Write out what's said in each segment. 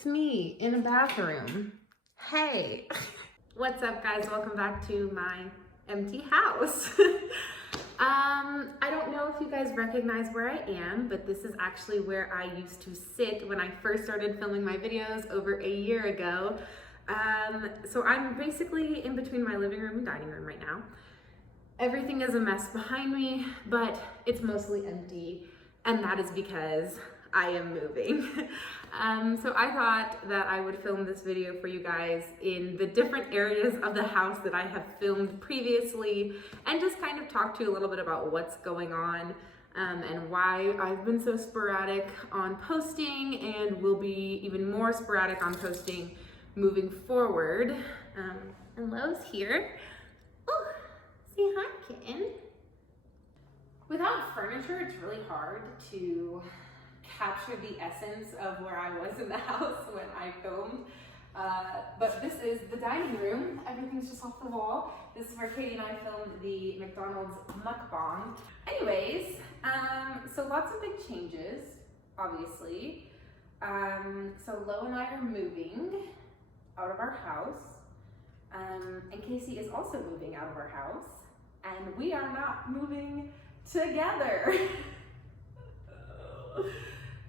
It's me in a bathroom. Hey. What's up, guys? Welcome back to my empty house. I don't know if you guys recognize where I am, but this is actually where I used to sit when I first started filming my videos over a year ago. So I'm basically in between my living room and dining room right now. Everything is a mess behind me, but it's mostly empty, and that is because I am moving. So I thought that I would film this video for you guys in the different areas of the house that I have filmed previously, and just kind of talk to you a little bit about what's going on and why I've been so sporadic on posting and will be even more sporadic on posting moving forward. And Lo's here. Oh, say hi, kitten. Without furniture, it's really hard to capture the essence of where I was in the house when I filmed. But this is the dining room. Everything's just off the wall. This is where Katie and I filmed the McDonald's mukbang. Anyways, so lots of big changes, obviously. So Lo and I are moving out of our house. And Casey is also moving out of our house. And we are not moving together.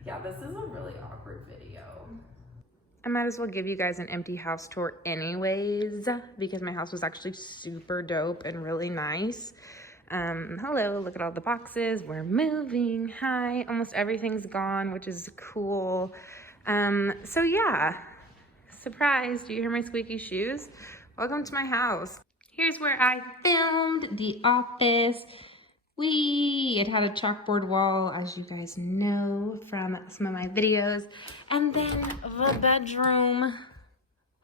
Yeah, this is a really awkward video. I might as well give you guys an empty house tour anyways, because my house was actually super dope and really nice. Hello, look at all the boxes. We're moving. Hi, almost everything's gone, which is cool. So yeah, surprise, do you hear my squeaky shoes? Welcome to my house. Here's where I filmed The Office. It had a chalkboard wall, as you guys know from some of my videos. And then the bedroom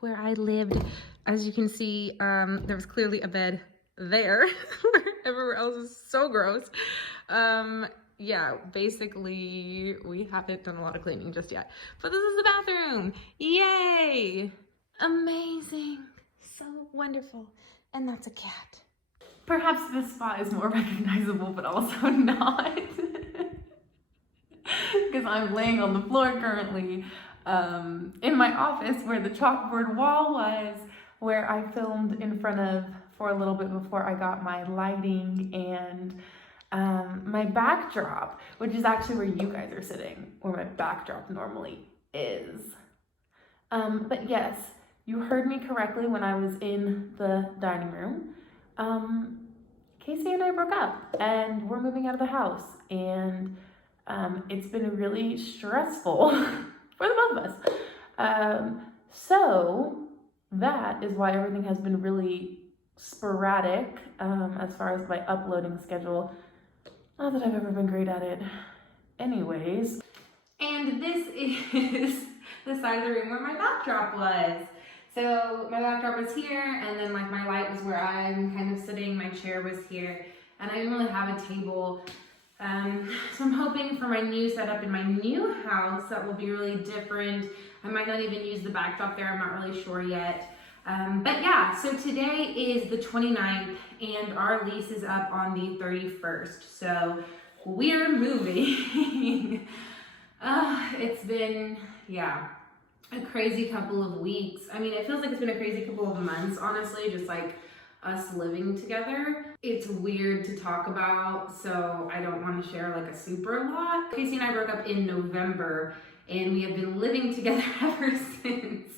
where I lived. As you can see, there was clearly a bed there. Everywhere else is so gross. Yeah, basically, we haven't done a lot of cleaning just yet. But this is the bathroom. Yay! Amazing. So wonderful. And that's a cat. Perhaps this spot is more recognizable, but also not. Because I'm laying on the floor currently in my office where the chalkboard wall was, where I filmed in front of for a little bit before I got my lighting and my backdrop, which is actually where you guys are sitting, where my backdrop normally is. But yes, you heard me correctly when I was in the dining room. Casey and I broke up and we're moving out of the house, and it's been really stressful for the both of us. So that is why everything has been really sporadic as far as my uploading schedule. Not that I've ever been great at it. Anyways, and this is the side of the room where my backdrop was. So my backdrop was here, and then like my light was where I'm kind of sitting, my chair was here, and I didn't really have a table. So I'm hoping for my new setup in my new house that will be really different. I might not even use the backdrop there, I'm not really sure yet. But yeah, so today is the 29th, and our lease is up on the 31st. So we're moving. It's been, yeah, a crazy couple of weeks. I mean, it feels like it's been a crazy couple of months, honestly, just like us living together. It's weird to talk about, so I don't want to share like a super lot. Casey and I broke up in November, and we have been living together ever since.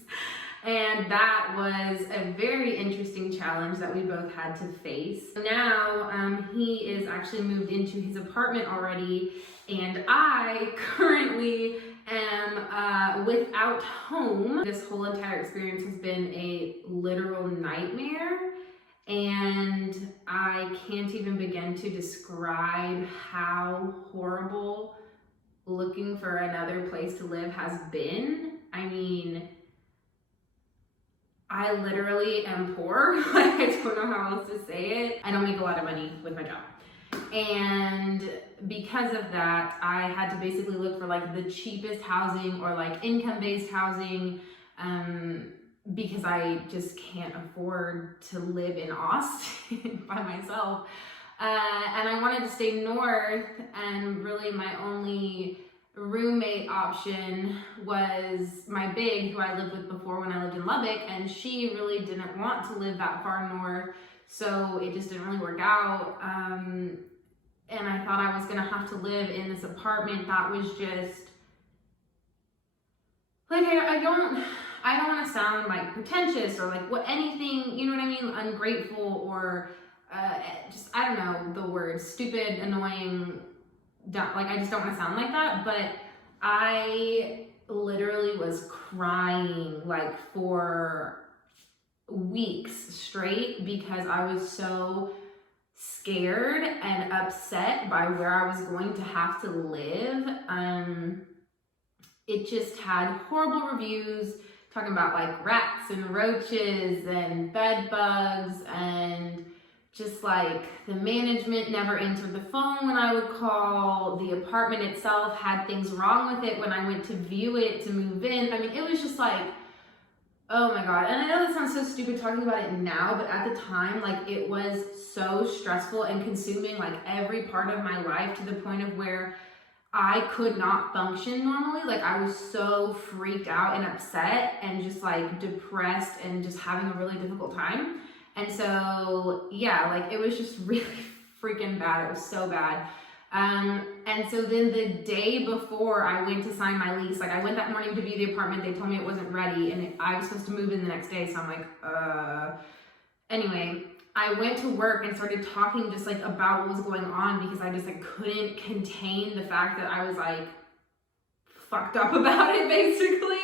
And that was a very interesting challenge that we both had to face. Now, he is actually moved into his apartment already, and I currently am without home. This whole entire experience has been a literal nightmare, and I can't even begin to describe how horrible looking for another place to live has been. I mean, I literally am poor. Like, I don't know how else to say it. I don't make a lot of money with my job. And because of that, I had to basically look for like the cheapest housing or like income-based housing because I just can't afford to live in Austin by myself. And I wanted to stay north, and really my only roommate option was my big, who I lived with before when I lived in Lubbock, and she really didn't want to live that far north, so it just didn't really work out. And I thought I was gonna have to live in this apartment that was just like, I don't want to sound like pretentious or like what anything, you know what I mean, ungrateful or just, I don't know the word, stupid, annoying, dumb. Like, I just don't want to sound like that, but I literally was crying like for weeks straight because I was so scared and upset by where I was going to have to live. It just had horrible reviews talking about like rats and roaches and bed bugs, and just like the management never answered the phone when I would call. The apartment itself had things wrong with it when I went to view it to move in. I mean, it was just like, oh my God. And I know that sounds so stupid talking about it now, but at the time, like, it was so stressful and consuming like every part of my life to the point of where I could not function normally. Like, I was so freaked out and upset and just like depressed and just having a really difficult time. And so, yeah, like, it was just really freaking bad. It was so bad. And so then the day before I went to sign my lease, like, I went that morning to view the apartment. They told me it wasn't ready and I was supposed to move in the next day. So I'm like, anyway, I went to work and started talking just like about what was going on because I just like couldn't contain the fact that I was like fucked up about it, basically.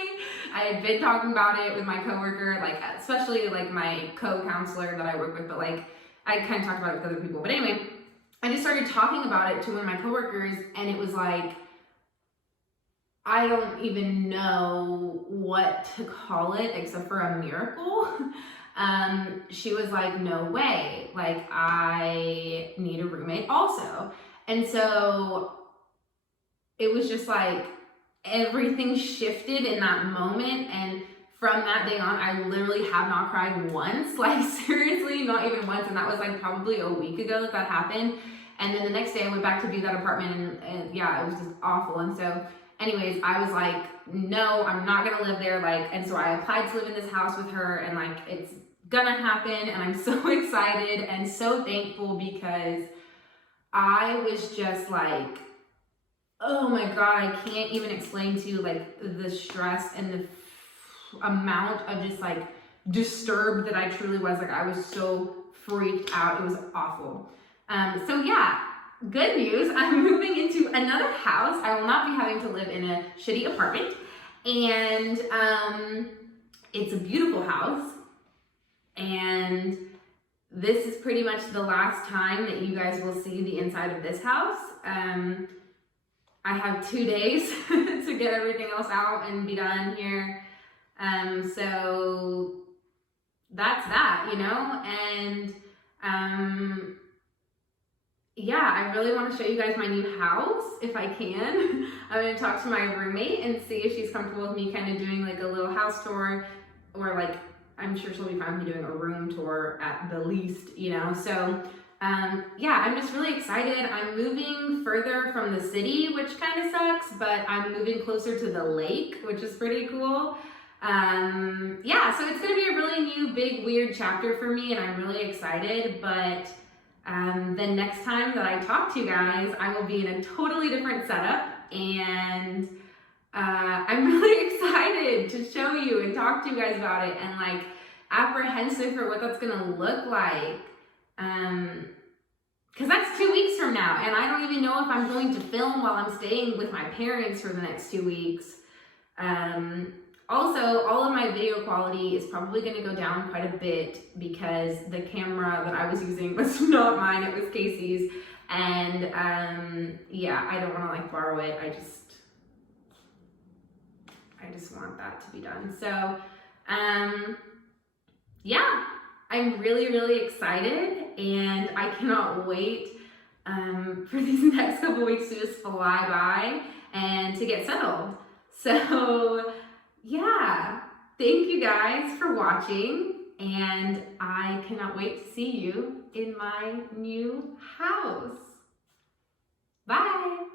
I had been talking about it with my coworker, like, especially like my co-counselor that I work with, but like I kind of talked about it with other people. But anyway, I just started talking about it to one of my coworkers, and it was like, I don't even know what to call it except for a miracle. She was like, no way, like, I need a roommate also. And so it was just like everything shifted in that moment, and from that day on, I literally have not cried once, like, seriously, not even once. And that was like probably a week ago that happened. And then the next day I went back to view that apartment, and yeah, it was just awful. And so anyways, I was like, no, I'm not gonna live there. Like, and so I applied to live in this house with her, and like, it's gonna happen. And I'm so excited and so thankful because I was just like, oh my God, I can't even explain to you like the stress and the amount of just like disturbed that I truly was. Like, I was so freaked out. It was awful. So yeah, good news. I'm moving into another house. I will not be having to live in a shitty apartment. And it's a beautiful house. And this is pretty much the last time that you guys will see the inside of this house. I have 2 days to get everything else out and be done here. So that's that, you know? And yeah, I really want to show you guys my new house if I can. I'm going to talk to my roommate and see if she's comfortable with me kind of doing like a little house tour, or like, I'm sure she'll be fine with me doing a room tour at the least, you know? So yeah, I'm just really excited. I'm moving further from the city, which kind of sucks, but I'm moving closer to the lake, which is pretty cool. Yeah, so it's going to be a really new, big, weird chapter for me, and I'm really excited. But the next time that I talk to you guys, I will be in a totally different setup, and I'm really excited to show you and talk to you guys about it, and like apprehensive for what that's going to look like. Because that's 2 weeks from now, and I don't even know if I'm going to film while I'm staying with my parents for the next 2 weeks. Also, all of my video quality is probably going to go down quite a bit because the camera that I was using was not mine, it was Casey's. And yeah, I don't want to like borrow it. I just want that to be done. So yeah, I'm really, really excited, and I cannot wait for these next couple weeks to just fly by and to get settled. So yeah, thank you guys for watching, and I cannot wait to see you in my new house. Bye.